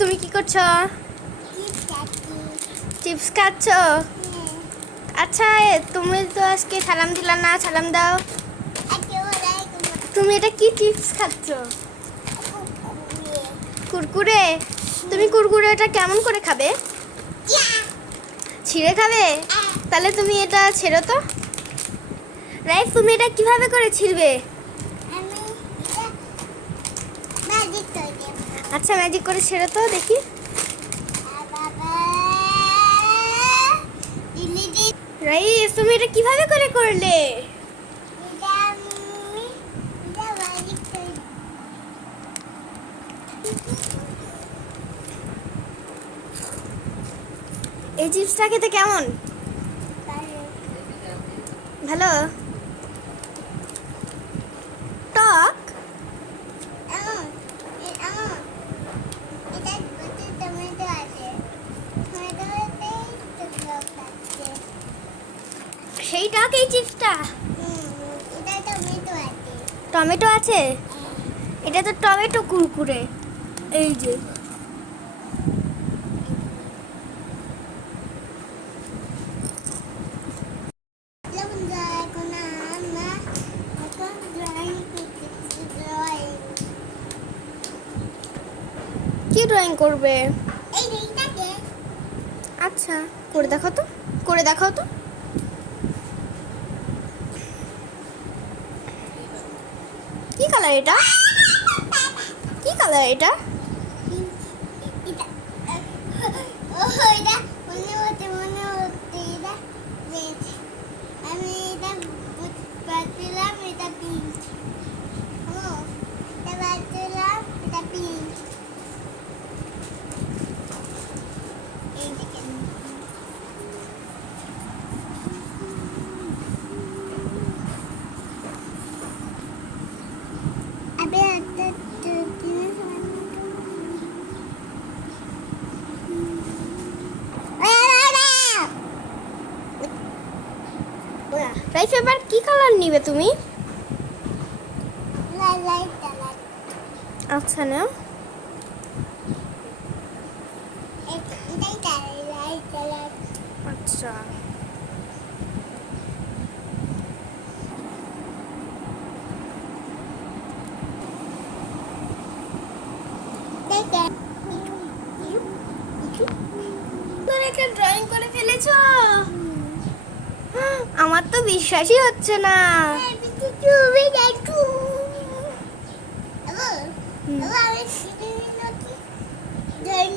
তুমি কি করছো? চিপস খাচ্ছ? আচ্ছা তুমি তো আজকে সালাম দিলা না, সালাম দাও। তুমি এটা কি চিপস খাচ্ছ? কুরকুরে। তুমি কুরকুরেটা কেমন করে খাবে? ছিঁড়ে খাবে? তাহলে তুমি এটা ছেড়ো তো। রাইফ তুমি এটা কিভাবে করে ছিঁড়বে? আচ্ছা ম্যাজিক করে ছেড়ে তো দেখি। রাইফ তুমি এটা কিভাবে করে করলে? এই চিপসটা খেতে কেমন? ভালো? টক? সেই টক এই চিপসটা? টমেটো আছে? এটা তো টমেটো কুরকুরে। এই যে কি ড্রয়িং করবে? আচ্ছা করে দেখাও তো, করে দেখাও তো। কি কালার এটা? কি কালার এটা? রাইফ এবার কি কালার নিবে তুমি? আচ্ছা না আচ্ছা একটা ড্রয়িং করে ফেলেছো? আমার তো বিশ্বাসই হচ্ছে না। ড্রয়িং